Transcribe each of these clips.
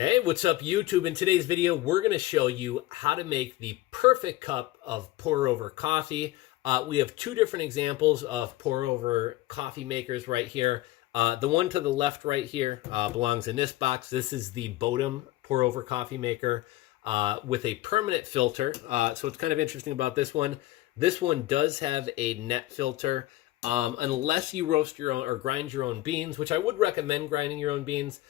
Hey, what's up YouTube? In today's video, we're going to show you how to make the perfect cup of pour over coffee. We have two different examples of pour over coffee makers right here. The one to the left right here belongs in this box. This is the Bodum pour over coffee maker with a permanent filter. So what's kind of interesting about this one does have a net filter. Unless you roast your own or grind your own beans, which I would recommend grinding your own beans.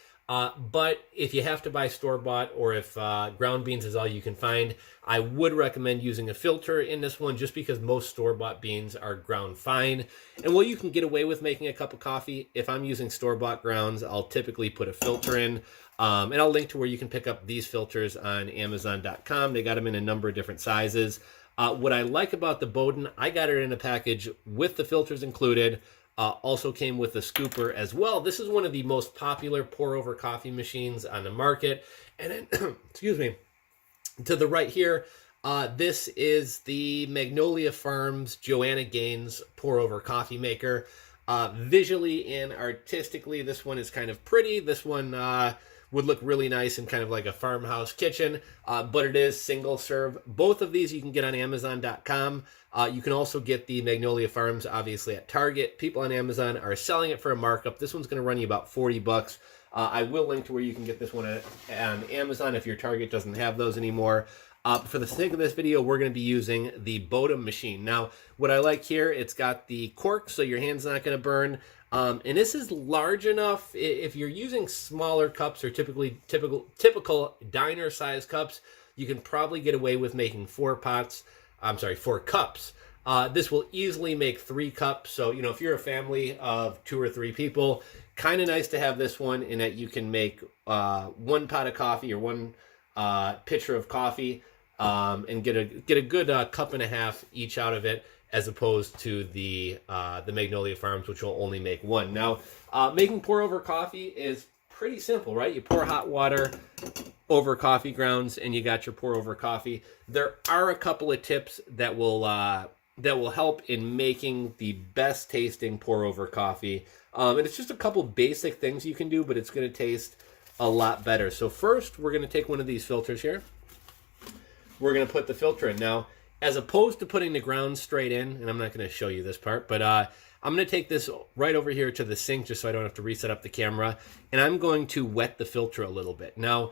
But if you have to buy store-bought or if ground beans is all you can find, I would recommend using a filter in this one just because most store-bought beans are ground fine. And while you can get away with making a cup of coffee, if I'm using store-bought grounds, I'll typically put a filter in. And I'll link to where you can pick up these filters on Amazon.com. They got them in a number of different sizes. What I like about the Bodum, I got it in a package with the filters included. Also came with a scooper as well. This is one of the most popular pour-over coffee machines on the market. And then, excuse me, to the right here, this is the Magnolia Farms Joanna Gaines pour-over coffee maker. Visually and artistically, this one is kind of pretty. This one would look really nice in kind of like a farmhouse kitchen, but it is single serve. Both of these you can get on Amazon.com. You can also get the Magnolia Farms, obviously, at Target. People on Amazon are selling it for a markup. This one's going to run you about 40 bucks. I will link to where you can get this one on Amazon if your Target doesn't have those anymore. For the sake of this video, we're going to be using the Bodum machine. Now, what I like here, it's got the cork, so your hand's not going to burn. And this is large enough. If you're using smaller cups or typical diner size cups, you can probably get away with making 4 cups. This will easily make 3 cups. So, you know, if you're a family of 2 or 3 people, kind of nice to have this one in that you can make 1 pot of coffee or 1 pitcher of coffee and get a good cup and a half each out of it, as opposed to the Magnolia Farms, which will only make 1. Now, making pour over coffee is pretty simple, right? You pour hot water over coffee grounds, and you got your pour over coffee. There are a couple of tips that will help in making the best tasting pour over coffee, and it's just a couple basic things you can do, but it's going to taste a lot better. So first, we're going to take one of these filters here. We're going to put the filter in. Now, as opposed to putting the ground straight in, and I'm not going to show you this part, but I'm going to take this right over here to the sink just so I don't have to reset up the camera, and I'm going to wet the filter a little bit. Now,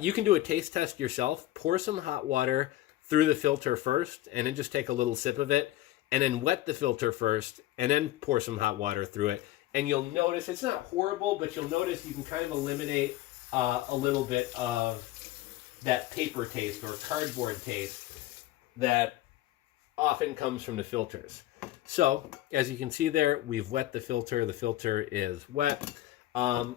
you can do a taste test yourself. Pour some hot water through the filter first, and then just take a little sip of it, and then wet the filter first, and then pour some hot water through it. And you'll notice, it's not horrible, but you'll notice you can kind of eliminate a little bit of that paper taste or cardboard taste that often comes from the filters. So, as you can see there, we've wet the filter. The filter is wet. And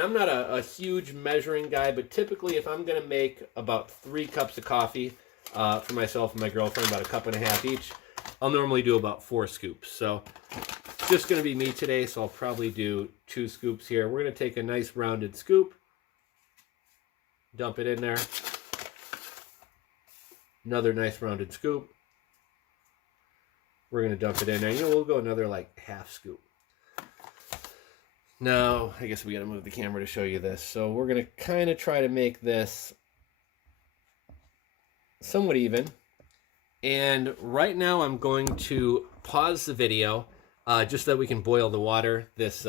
I'm not a huge measuring guy, but typically if I'm going to make about 3 cups of coffee for myself and my girlfriend, about 1.5 cups each, I'll normally do about 4 scoops. So, it's just going to be me today, so I'll probably do 2 scoops here. We're going to take a nice rounded scoop, dump it in there. Another nice rounded scoop. We're going to dump it in there. You know, we'll go another like half scoop. Now, I guess we got to move the camera to show you this. So we're going to kind of try to make this somewhat even. And right now I'm going to pause the video just so that we can boil the water. This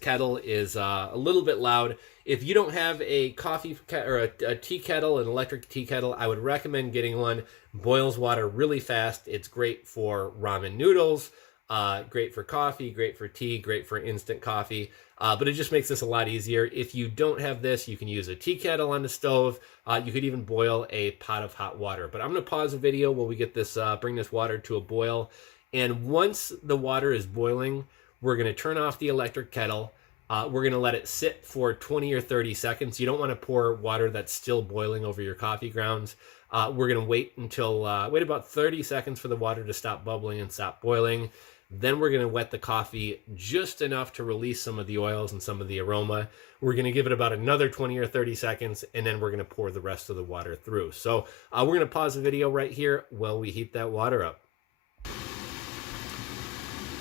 kettle is a little bit loud. If you don't have a coffee or a tea kettle, an electric tea kettle, I would recommend getting one. Boils water really fast. It's great for ramen noodles, great for coffee, great for tea, great for instant coffee. But it just makes this a lot easier. If you don't have this, you can use a tea kettle on the stove. You could even boil a pot of hot water. But I'm going to pause the video while we get this, bring this water to a boil. And once the water is boiling, we're going to turn off the electric kettle. We're going to let it sit for 20 or 30 seconds. You don't want to pour water that's still boiling over your coffee grounds. We're going to wait about 30 seconds for the water to stop bubbling and stop boiling. Then we're going to wet the coffee just enough to release some of the oils and some of the aroma. We're going to give it about another 20 or 30 seconds, and then we're going to pour the rest of the water through. So we're going to pause the video right here while we heat that water up.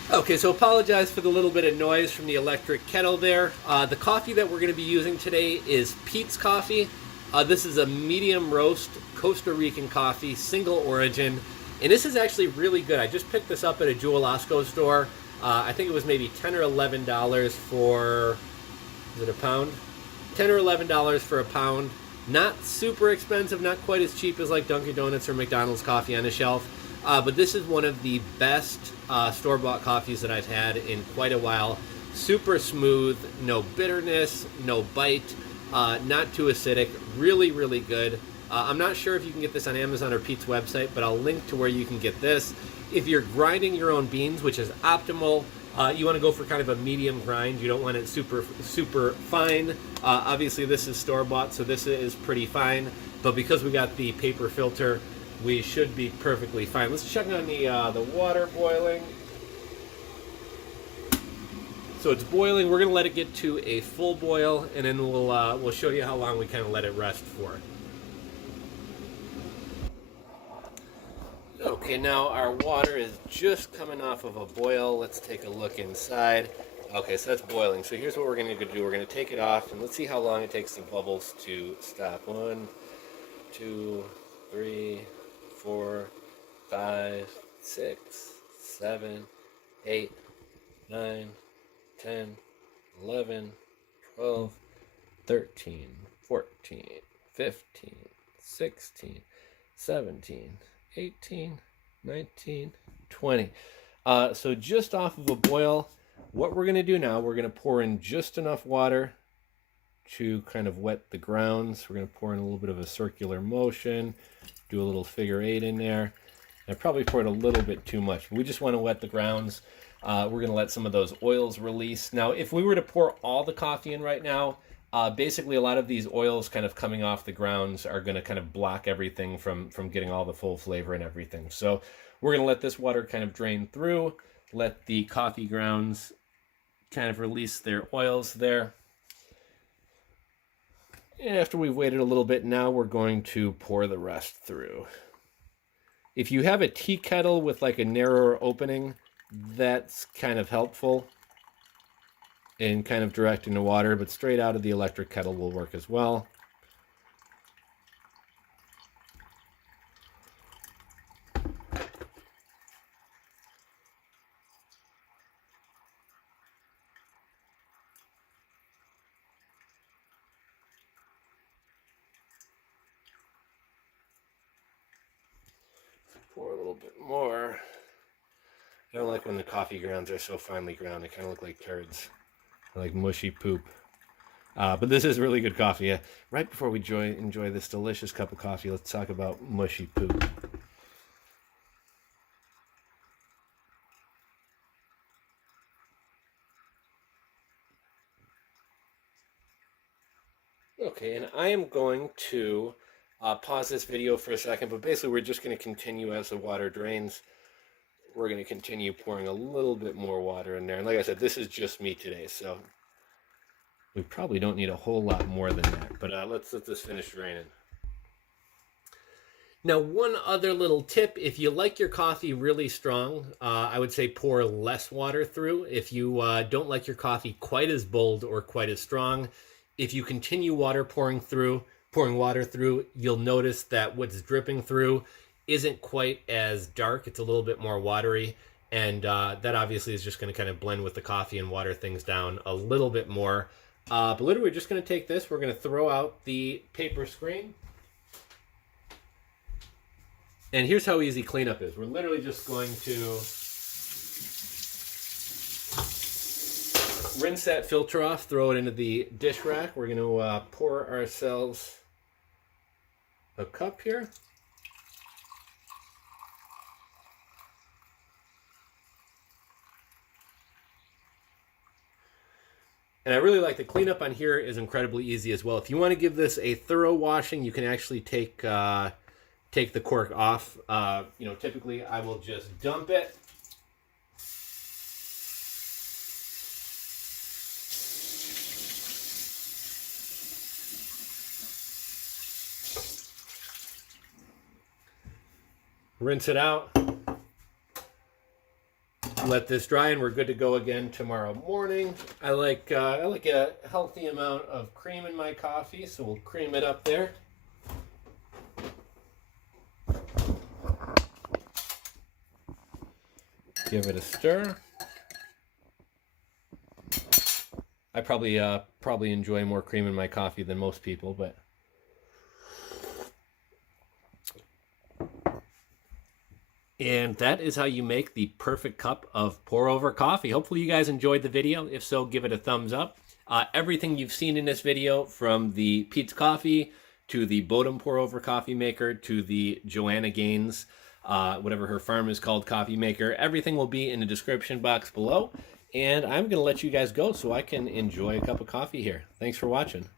Okay, so apologize for the little bit of noise from the electric kettle there. The coffee that we're going to be using today is Pete's Coffee. This is a medium roast Costa Rican coffee, single origin, and this is actually really good. I just picked this up at a Jewel Osco store. I think it was maybe $10 or $11 for, is it a pound? $10 or $11 for a pound. Not super expensive, not quite as cheap as like Dunkin' Donuts or McDonald's coffee on the shelf. But this is one of the best store-bought coffees that I've had in quite a while. Super smooth, no bitterness, no bite, not too acidic, really, really good. I'm not sure if you can get this on Amazon or Pete's website, but I'll link to where you can get this. If you're grinding your own beans, which is optimal, you want to go for kind of a medium grind. You don't want it super, super fine. Obviously, this is store-bought, so this is pretty fine. But because we got the paper filter, we should be perfectly fine. Let's check on the water boiling. So it's boiling. We're going to let it get to a full boil, and then we'll show you how long we kind of let it rest for. Okay, now our water is just coming off of a boil. Let's take a look inside. Okay, so that's boiling. So here's what we're going to do. We're going to take it off, and let's see how long it takes the bubbles to stop. 1, 2, 3, 4, 5, 6, 7, 8, 9, 10, 11, 12, 13, 14, 15, 16, 17, 18, 19, 20. So just off of a boil, what we're going to do now, we're going to pour in just enough water to kind of wet the grounds. We're going to pour in a little bit of a circular motion, do a little figure 8 in there. I probably poured a little bit too much, but we just want to wet the grounds. We're going to let some of those oils release. Now, if we were to pour all the coffee in right now, basically a lot of these oils kind of coming off the grounds are going to kind of block everything from getting all the full flavor and everything. So we're going to let this water kind of drain through, let the coffee grounds kind of release their oils there. And after we've waited a little bit, now we're going to pour the rest through. If you have a tea kettle with like a narrower opening, that's kind of helpful in kind of directing the water, but straight out of the electric kettle will work as well. Pour a little bit more. I don't like when the coffee grounds are so finely ground. They kind of look like turds, like mushy poop. But this is really good coffee. Yeah. Right before we enjoy this delicious cup of coffee, let's talk about mushy poop. Okay, and I am going to pause this video for a second, but basically we're just going to continue as the water drains. We're going to continue pouring a little bit more water in there. And like I said, this is just me today, so we probably don't need a whole lot more than that. But let's let this finish draining. Now, one other little tip, if you like your coffee really strong, I would say pour less water through. If you don't like your coffee quite as bold or quite as strong, if you continue pouring water through, you'll notice that what's dripping through isn't quite as dark. It's a little bit more watery, and that obviously is just going to kind of blend with the coffee and water things down a little bit more. But literally, we're just going to take this. We're going to throw out the paper screen. And here's how easy cleanup is. We're literally just going to rinse that filter off, throw it into the dish rack. We're going to pour ourselves a cup here. And I really like the cleanup on here is incredibly easy as well. If you want to give this a thorough washing, you can actually take the cork off. Typically I will just dump it. Rinse it out. let this dry, and we're good to go again tomorrow morning. I like a healthy amount of cream in my coffee, so we'll cream it up there. Give it a stir. I probably enjoy more cream in my coffee than most people, but and that is how you make the perfect cup of pour over coffee. Hopefully you guys enjoyed the video. If so, give it a thumbs up. Everything you've seen in this video, from the Pete's Coffee to the Bodum pour over coffee maker to the Joanna Gaines, whatever her farm is called, coffee maker, everything will be in the description box below. And I'm going to let you guys go so I can enjoy a cup of coffee here. Thanks for watching.